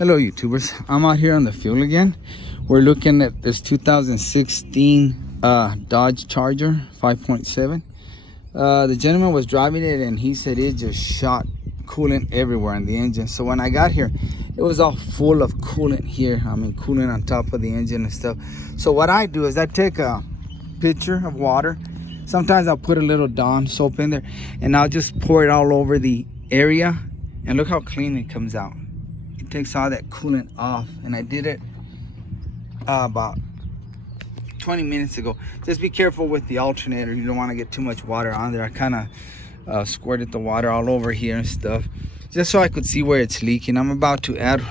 Hello YouTubers, I'm out here on the field again. We're looking at this 2016 Dodge Charger 5.7. The gentleman was driving it and he said it just shot coolant everywhere in the engine. So when I got here, it was all full of coolant here. I mean, coolant on top of the engine and stuff. So what I do is I take a pitcher of water. Sometimes I'll put a little Dawn soap in there and I'll just pour it all over the area, and look how clean it comes out. It takes all that coolant off, and I did it about 20 minutes ago. Just be careful with the alternator. You don't want to get too much water on there. I kind of squirted the water all over here and stuff, just so I could see where it's leaking. I'm about to add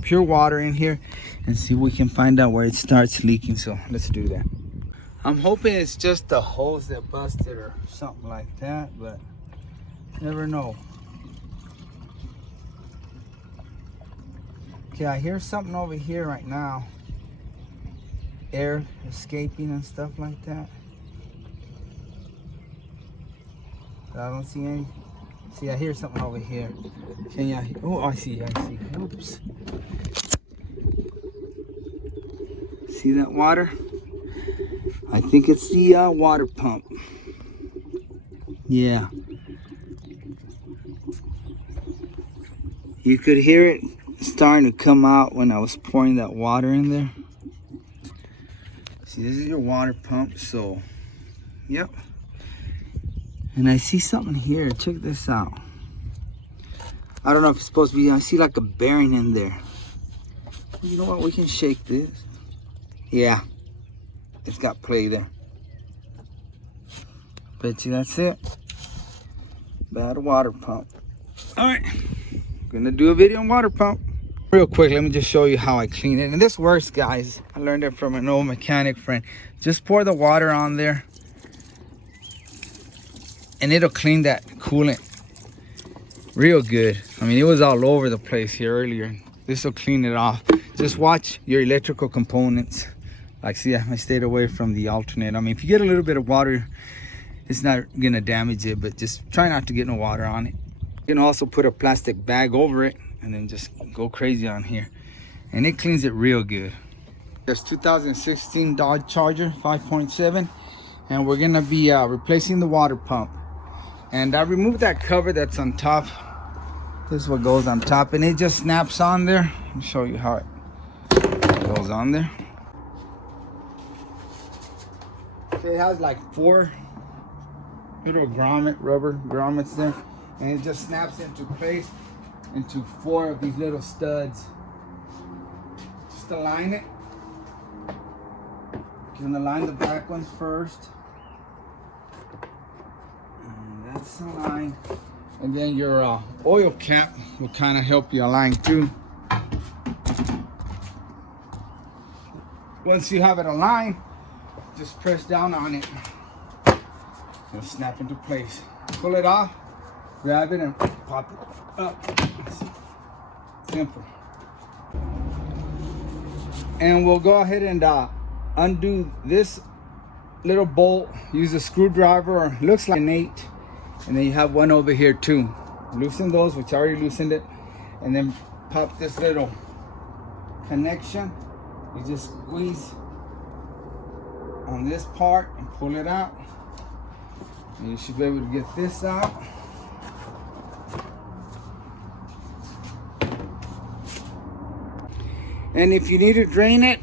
pure water in here and see if we can find out where it starts leaking. So let's do that. I'm hoping it's just the hose that busted or something like that, but never know. Okay, I hear something over here right now. Air escaping and stuff like that. But I don't see any. See, I hear something over here. Can you? Oh, I see. Oops. See that water? I think it's the water pump. Yeah. You could hear it starting to come out when I was pouring that water in there. See, this is your water pump, so yep. And I see something here. Check this out. I don't know if it's supposed to be. I see like a bearing in there. You know what? We can shake this. Yeah, it's got play there. Bet you that's it. Bad water pump. All right, gonna do a video on water pump. Real quick, let me just show you how I clean it. And this works, guys. I learned it from an old mechanic friend. Just pour the water on there and it'll clean that coolant real good. I mean, it was all over the place here earlier. This will clean it off. Just watch your electrical components. Like, see, I stayed away from the alternator. I mean, if you get a little bit of water, it's not gonna damage it, but just try not to get no water on it. You can also put a plastic bag over it and then just go crazy on here, and it cleans it real good. This 2016 Dodge Charger 5.7, and we're gonna be replacing the water pump. And I removed that cover that's on top. This is what goes on top, and it just snaps on there. Let me show you how it goes on there. It has like 4 little rubber grommets there, and it just snaps into place into 4 of these little studs. Just align it. You're gonna align the back ones first. And that's aligned. And then your oil cap will kind of help you align too. Once you have it aligned, just press down on it. It'll snap into place. Pull it off, grab it, and pop it up. Simple. And we'll go ahead and undo this little bolt. Use a screwdriver, or looks like an 8. And then you have one over here too. Loosen those, which I already loosened it. And then pop this little connection. You just squeeze on this part and pull it out. And you should be able to get this out. And if you need to drain it,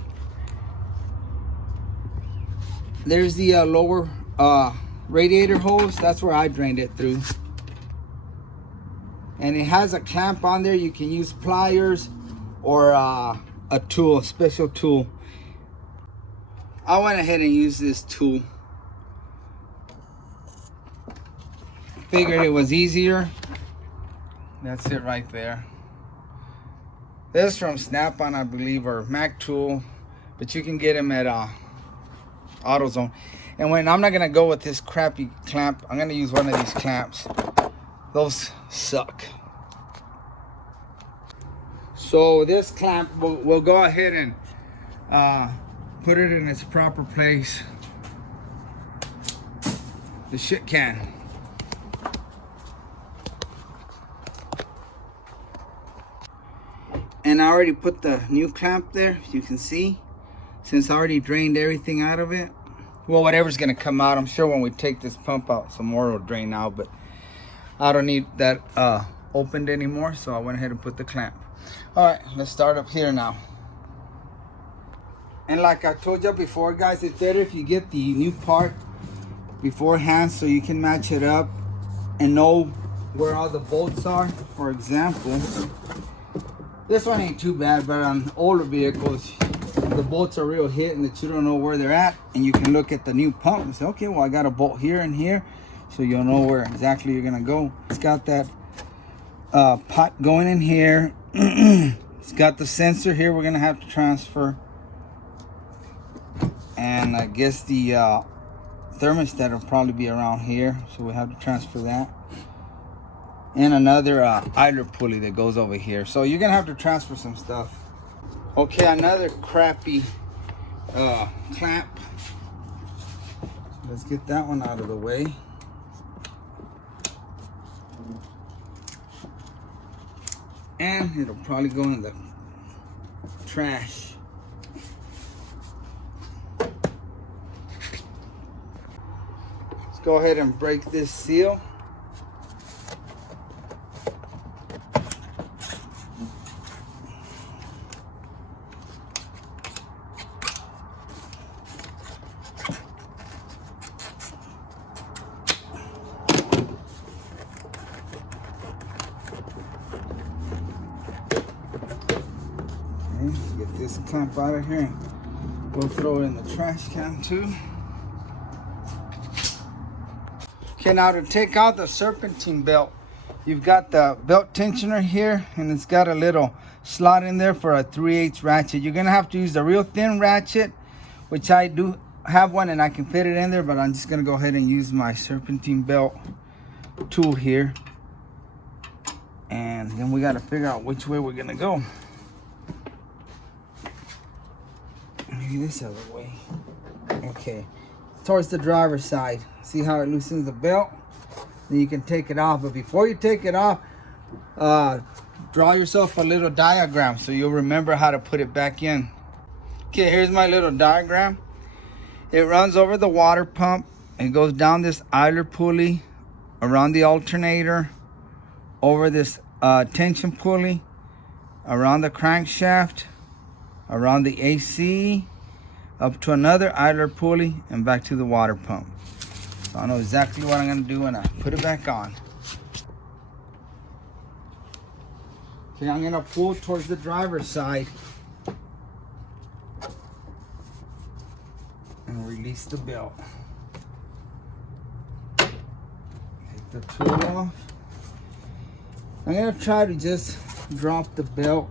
there's the lower radiator hose. That's where I drained it through. And it has a clamp on there. You can use pliers or a tool, a special tool. I went ahead and used this tool. Figured it was easier. That's it right there. This is from Snap-on, I believe, or Mac Tool, but you can get them at AutoZone. And when I'm not gonna go with this crappy clamp, I'm gonna use one of these clamps. Those suck. So this clamp, we'll go ahead and put it in its proper place. The shit can. And I already put the new clamp there, as you can see, since I already drained everything out of it. Well, whatever's gonna come out, I'm sure when we take this pump out, some more will drain out, but I don't need that opened anymore, so I went ahead and put the clamp. All right, let's start up here now. And like I told you before, guys, it's better if you get the new part beforehand so you can match it up and know where all the bolts are. For example, this one ain't too bad, but on older vehicles, the bolts are real hitting that you don't know where they're at, and you can look at the new pump and say, okay, well, I got a bolt here and here, so you'll know where exactly you're gonna go. It's got that pot going in here. It's got the sensor here we're gonna have to transfer, and I guess the thermostat will probably be around here, so we have to transfer that, and another idler pulley that goes over here. So you're gonna have to transfer some stuff. Okay, another crappy clamp. Let's get that one out of the way. And it'll probably go in the trash. Let's go ahead and break this seal. Get this clamp out of here and we'll throw it in the trash can too. Okay, now to take out the serpentine belt, you've got the belt tensioner here, and it's got a little slot in there for a 3/8 ratchet. You're gonna have to use the real thin ratchet, which I do have one and I can fit it in there, but I'm just gonna go ahead and use my serpentine belt tool here. And then we gotta figure out which way we're gonna go. Maybe this other way. Okay, towards the driver's side. See how it loosens the belt? Then you can take it off. But before you take it off, draw yourself a little diagram so you'll remember how to put it back in. Okay, here's my little diagram. It runs over the water pump and goes down this idler pulley, around the alternator, over this tension pulley, around the crankshaft, around the AC, up to another idler pulley, and back to the water pump. So I know exactly what I'm gonna do when I put it back on. Okay, I'm gonna pull towards the driver's side and release the belt. Take the tool off. I'm gonna try to just drop the belt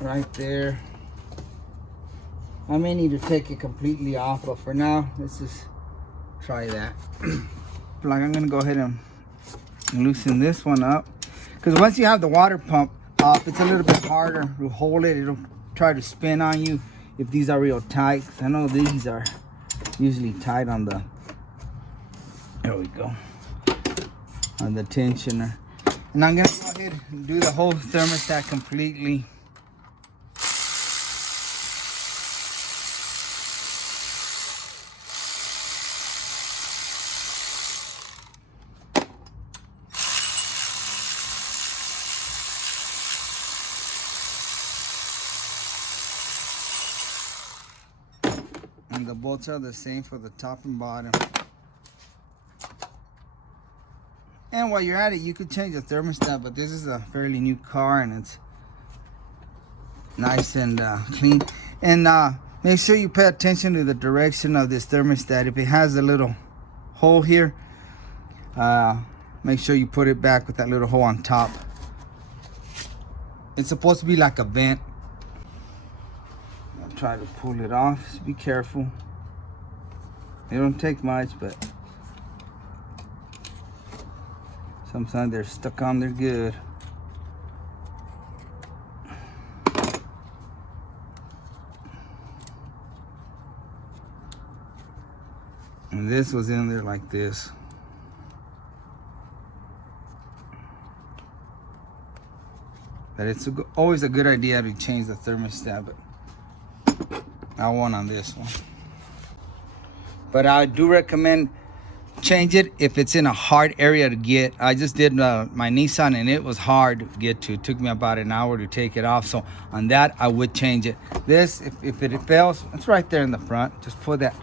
right there. I may need to take it completely off, but for now, let's just try that. Like, I'm gonna go ahead and loosen this one up, because once you have the water pump off, it's a little bit harder to hold it. It'll try to spin on you if these are real tight. I know these are usually tight on the, there we go, on the tensioner. And I'm gonna go ahead and do the whole thermostat completely. And the bolts are the same for the top and bottom. And while you're at it, you could change the thermostat, but this is a fairly new car and it's nice and clean. And make sure you pay attention to the direction of this thermostat. If it has a little hole here, make sure you put it back with that little hole on top. It's supposed to be like a vent. I'll try to pull it off. Just be careful. It don't take much, but sometimes they're stuck on there good. And this was in there like this. But it's always a good idea to change the thermostat, but I won on this one. But I do recommend change it if it's in a hard area to get. I just did my Nissan and it was hard to get to. It took me about an hour to take it off. So on that, I would change it. This, if it fails, it's right there in the front. Just pull that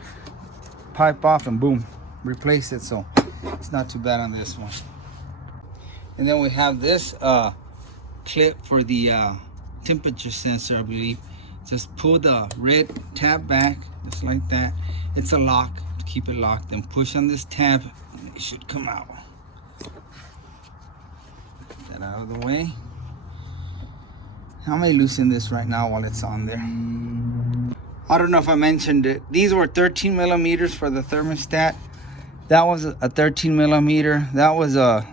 pipe off and boom, replace it. So it's not too bad on this one. And then we have this clip for the temperature sensor, I believe. Just pull the red tab back, just like that. It's a lock. Keep it locked and push on this tab and it should come out. Get that out of the way. I may loosen this right now while it's on there. I don't know if I mentioned it. These were 13 millimeters for the thermostat. That was a 13 millimeter. That was a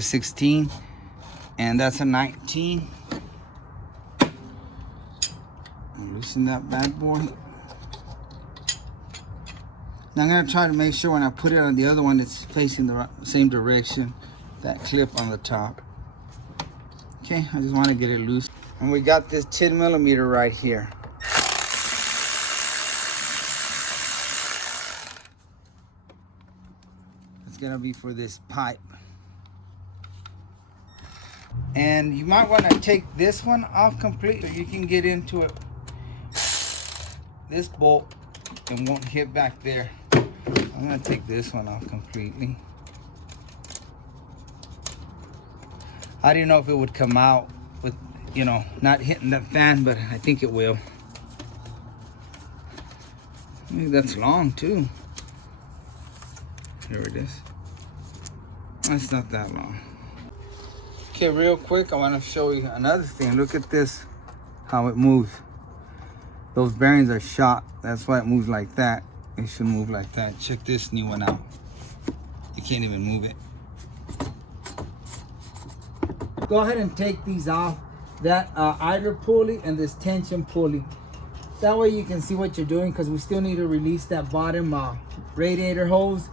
16, and that's a 19. Loosen that bad boy. Now I'm going to try to make sure when I put it on the other one, it's facing the same direction. That clip on the top. Okay, I just want to get it loose. And we got this 10 millimeter right here. It's going to be for this pipe. And you might want to take this one off completely. You can get into it. This bolt and won't hit back there. I'm gonna take this one off completely. I didn't know if it would come out with, you know, not hitting the fan, but I think it will. Maybe that's long too. Here it is. That's not that long. Okay, real quick, I want to show you another thing. Look at this, how it moves. Those bearings are shot. That's why it moves like that. It should move like that. Check this new one out. You can't even move it. Go ahead and take these off. That idler pulley and this tension pulley. That way you can see what you're doing, because we still need to release that bottom radiator hose.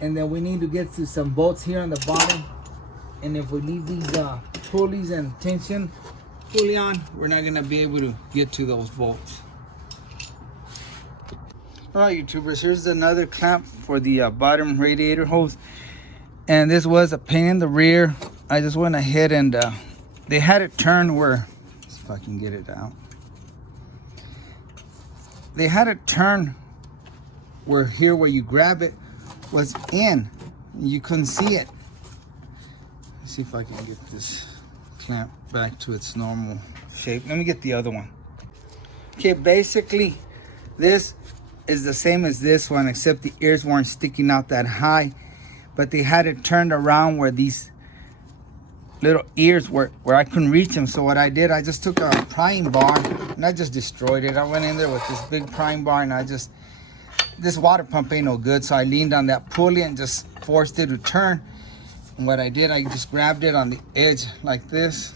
And then we need to get to some bolts here on the bottom. And if we leave these pulleys and tension pulley on, we're not going to be able to get to those bolts. Alright, YouTubers, here's another clamp for the bottom radiator hose. And this was a pain in the rear. I just went ahead and they had it turned where, let's see if I can get it out. They had it turned where here where you grab it was in. You couldn't see it. Let's see if I can get this clamp back to its normal shape. Let me get the other one. Okay, basically this is the same as this one, except the ears weren't sticking out that high, but they had it turned around where these little ears were, where I couldn't reach them. So what I did, I just took a prying bar and I just destroyed it. I went in there with this big prying bar and this water pump ain't no good, so I leaned on that pulley and just forced it to turn. And what I did, I just grabbed it on the edge like this.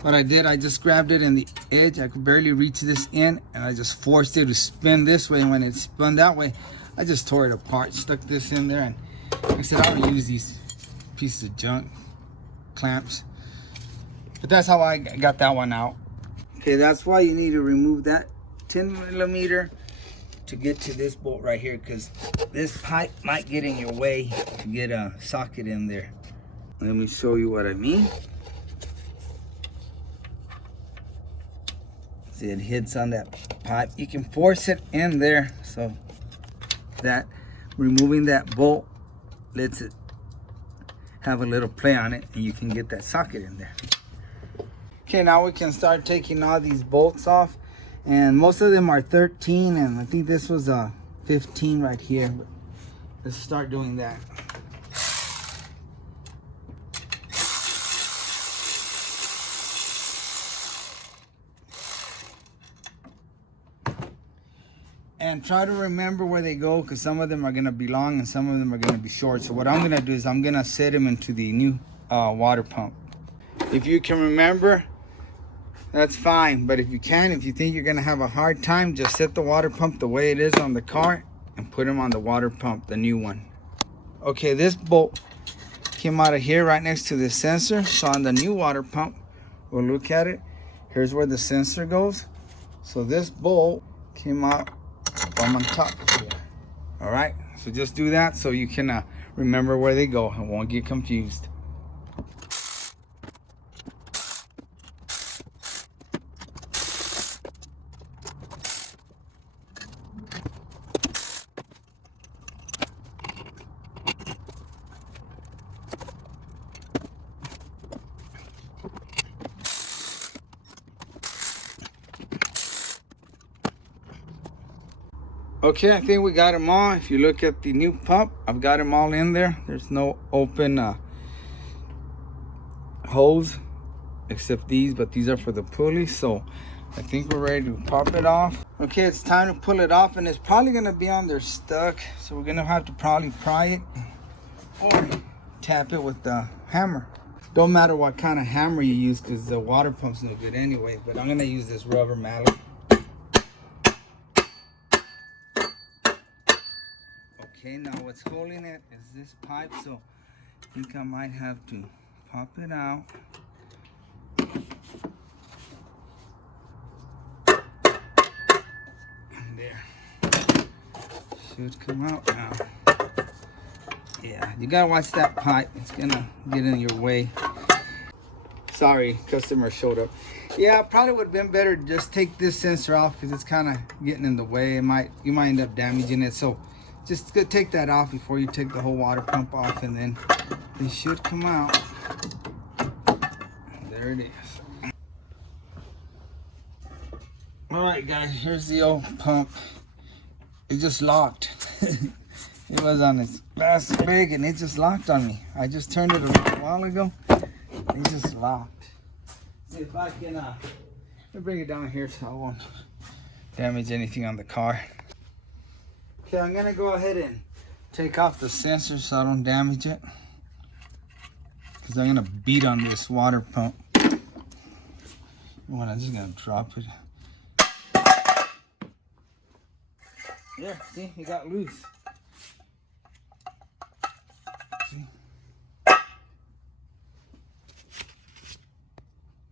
What I did, I just grabbed it in the edge. I could barely reach this in, and I just forced it to spin this way. And when it spun that way, I just tore it apart, stuck this in there, and like I said, I don't use these pieces of junk clamps. But that's how I got that one out. Okay, that's why you need to remove that 10 millimeter to get to this bolt right here, because this pipe might get in your way to get a socket in there. Let me show you what I mean. See, it hits on that pipe. You can force it in there, so that removing that bolt lets it have a little play on it, and you can get that socket in there. Okay, now we can start taking all these bolts off, and most of them are 13, and I think this was a 15 right here. But let's start doing that. And try to remember where they go, because some of them are going to be long and some of them are going to be short. So what I'm going to do is I'm going to set them into the new water pump. If you can remember, that's fine. But if you think you're going to have a hard time, just set the water pump the way it is on the car and put them on the water pump, the new one. Okay, this bolt came out of here right next to the sensor. So on the new water pump, we'll look at it. Here's where the sensor goes. So this bolt came out from on top here. All right, so just do that so you can remember where they go and won't get confused. Okay, I think we got them all. If you look at the new pump, I've got them all in there. There's no open hose except these, but these are for the pulley. So I think we're ready to pop it off. Okay, it's time to pull it off, and it's probably gonna be on there stuck. So we're gonna have to probably pry it or tap it with the hammer. Don't matter what kind of hammer you use because the water pump's no good anyway, but I'm gonna use this rubber mallet. Okay, now what's holding it is this pipe, so I think I might have to pop it out. And there. Should come out now. Yeah, you gotta watch that pipe. It's gonna get in your way. Sorry, customer showed up. Yeah, probably would have been better to just take this sensor off because it's kind of getting in the way. You might end up damaging it. So just go take that off before you take the whole water pump off, and then they should come out. There it is. All right, guys, here's the old pump. It just locked. It was on its last leg and it just locked on me. I just turned it a while ago. It just locked. See if I can let me bring it down here so I won't damage anything on the car. Okay, I'm gonna go ahead and take off the sensor so I don't damage it, because I'm gonna beat on this water pump. I'm just gonna drop it. Yeah, see, it got loose. See?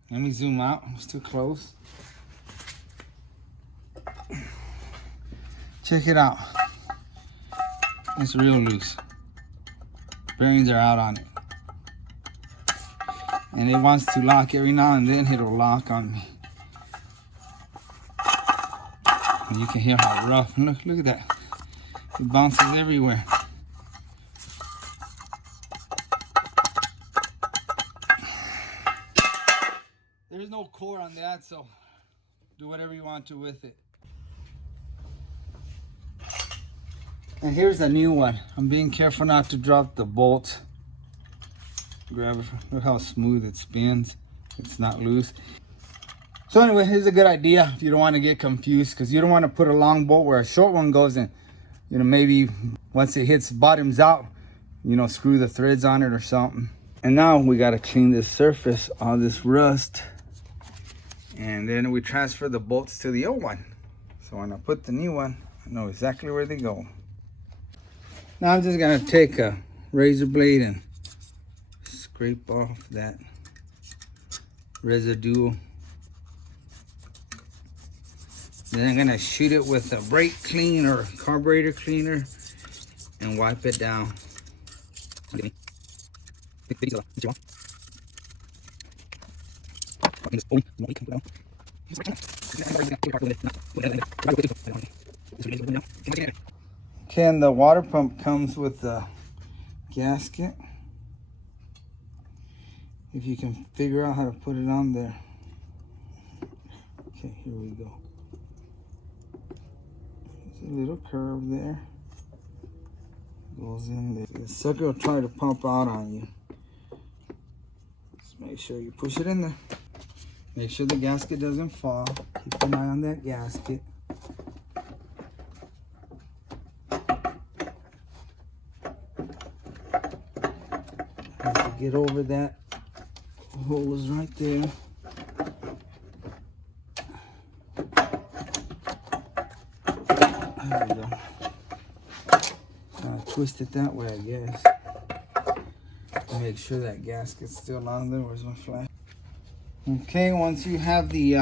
Let me zoom out. It's too close. Check it out. It's real loose. Bearings are out on it. And it wants to lock every now and then. It'll lock on me. And you can hear how rough. Look at that. It bounces everywhere. There's no core on that, so do whatever you want to with it. And here's the new one. I'm being careful not to drop the bolt. Grab it. Look how smooth it spins. It's not loose. So anyway, here's a good idea if you don't want to get confused, because you don't want to put a long bolt where a short one goes in. You know, maybe once it hits bottoms out, you know, screw the threads on it or something. And now we got to clean this surface, all this rust. And then we transfer the bolts to the old one. So when I put the new one, I know exactly where they go. Now I'm just gonna take a razor blade and scrape off that residue. Then I'm gonna shoot it with a brake clean or carburetor cleaner and wipe it down. Okay, and the water pump comes with a gasket. If you can figure out how to put it on there. Okay, here we go. There's a little curve there. Goes in there. The sucker will try to pump out on you. Just make sure you push it in there. Make sure the gasket doesn't fall. Keep an eye on that gasket. Get over that. The hole is right there. There we go. Twist it that way, I guess. Make sure that gasket's still on there. Where's my flash? Okay, once you have the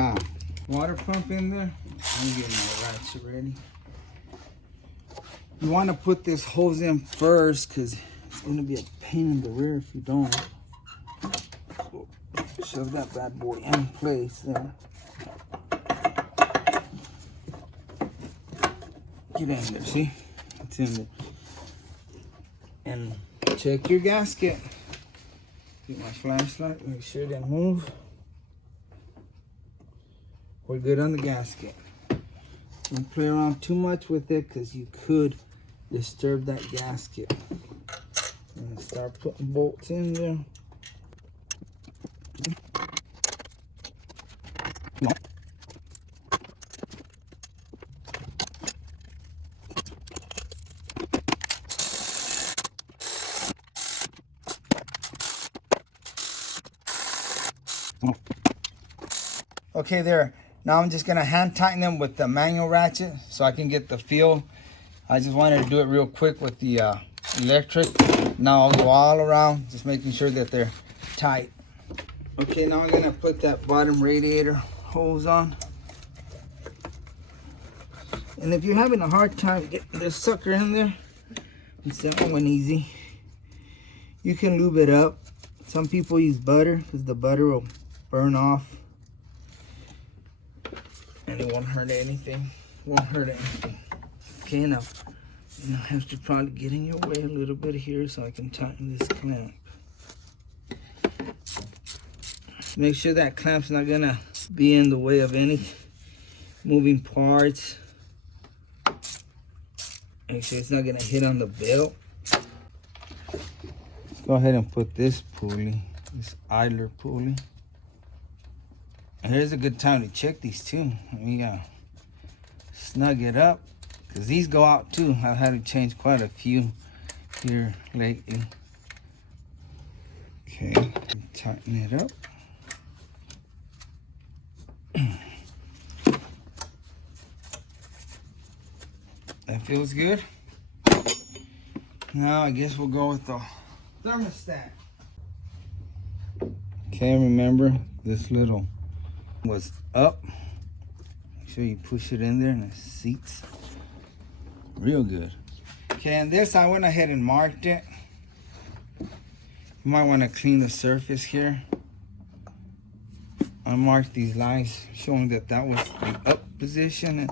water pump in there, I'm getting my ratchet ready. You want to put this hose in first because it's going to be a pain in the rear if you don't. Shove that bad boy in place there. Get in there, see? It's in there. And check your gasket. Get my flashlight, make sure it didn't move. We're good on the gasket. Don't play around too much with it because you could disturb that gasket. And start putting bolts in there. Okay, there. Now I'm just gonna hand tighten them with the manual ratchet so I can get the feel. I just wanted to do it real quick with the electric. Now I'll go all around, just making sure that they're tight. Okay, now I'm gonna put that bottom radiator hose on. And if you're having a hard time getting this sucker in there, it's that one easy. You can lube it up. Some people use butter because the butter will burn off. And it won't hurt anything. Won't hurt anything. Okay, now I have to probably get in your way a little bit here so I can tighten this clamp. Make sure that clamp's not gonna be in the way of any moving parts. Make sure it's not gonna hit on the belt. Let's go ahead and put this pulley, this idler pulley. And here's a good time to check these too. Let me snug it up because these go out too. I've had to change quite a few here lately. Okay, tighten it up. That feels good. Now I guess we'll go with the thermostat. Okay, remember this little was up. Make sure you push it in there and it seats real good. Okay, and this I went ahead and marked it. You might want to clean the surface here. I marked these lines showing that that was the up position. And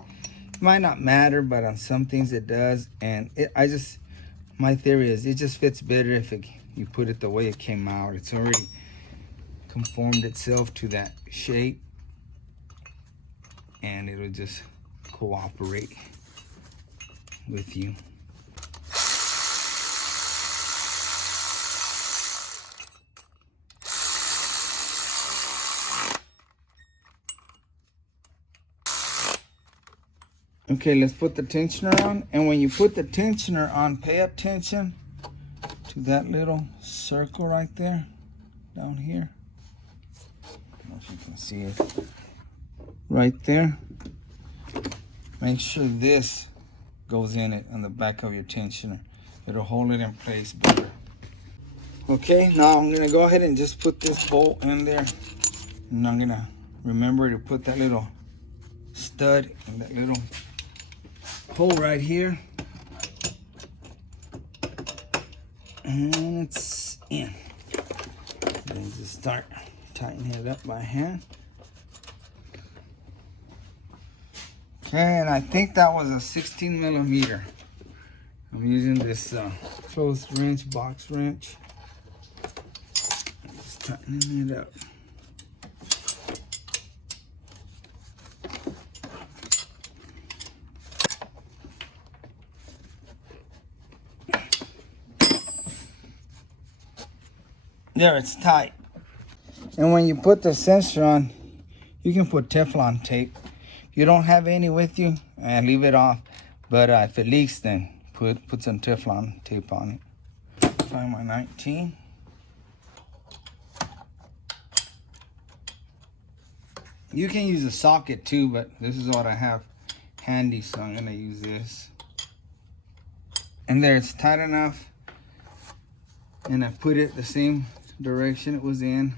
it might not matter, but on some things it does. And my theory is it just fits better if you put it the way it came out. It's already conformed itself to that shape. And it'll just cooperate with you. Okay, let's put the tensioner on. And when you put the tensioner on, pay attention to that little circle right there, down here. I don't know if you can see it. Right there. Make sure this goes in it on the back of your tensioner. It'll hold it in place better. Okay, now I'm gonna go ahead and just put this bolt in there. And I'm gonna remember to put that little stud in that little hole right here. And it's in. Then just start tightening it up by hand. Okay, and I think that was a 16 millimeter. I'm using this closed wrench, box wrench. Just tightening it up. There, it's tight. And when you put the sensor on, you can put Teflon tape. If you don't have any with you, leave it off. But if it leaks, then put some Teflon tape on it. Find my 19. You can use a socket too, but this is what I have handy, so I'm gonna use this. And there, it's tight enough. and I put it the same direction it was in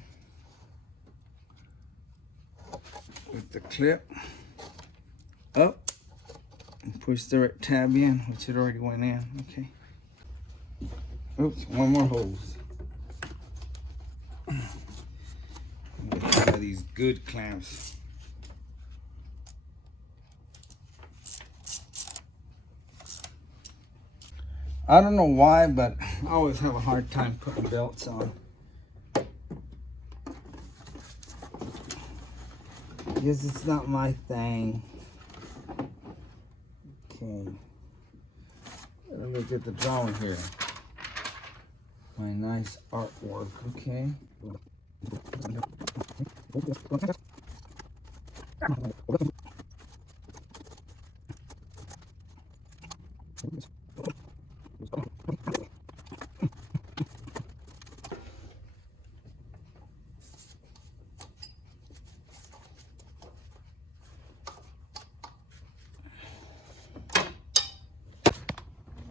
with the clip up and push the right tab in, which it already went in. Okay. Oops, one more hose. Get some of these good clamps. I don't know why, but I always have a hard time putting belts on. Guess it's not my thing. Okay. Let me get the drawing here. My nice artwork, okay?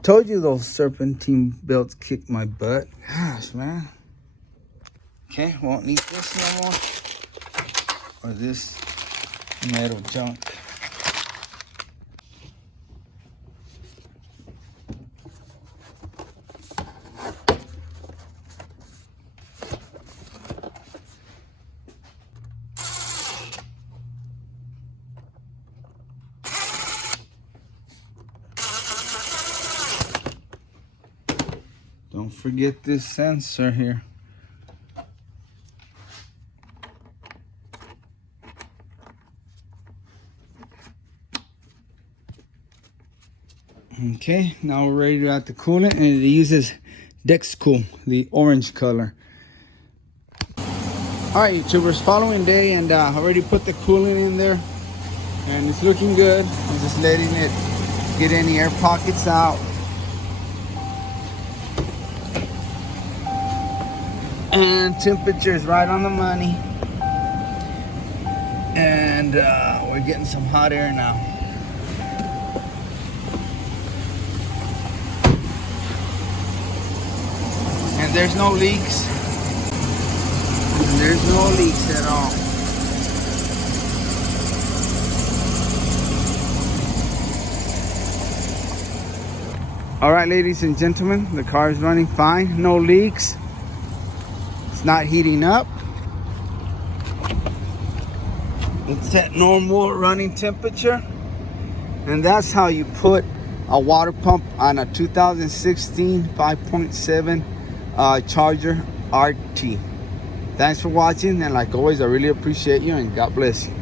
Told you those serpentine belts kicked my butt. Gosh, man. Okay, won't need this no more. Or this metal junk. Don't forget this sensor here. Okay, now we're ready to add the coolant, and it uses Dexcool, the orange color. Alright, YouTubers, following day, and I already put the coolant in there, and it's looking good. I'm just letting it get any air pockets out. And temperature is right on the money, and we're getting some hot air now. And there's no leaks. And there's no leaks at all. All right, ladies and gentlemen, the car is running fine. No leaks. It's not heating up. It's at normal running temperature. And that's how you put a water pump on a 2016 5.7 Charger RT. Thanks for watching, and like always, I really appreciate you, and God bless you.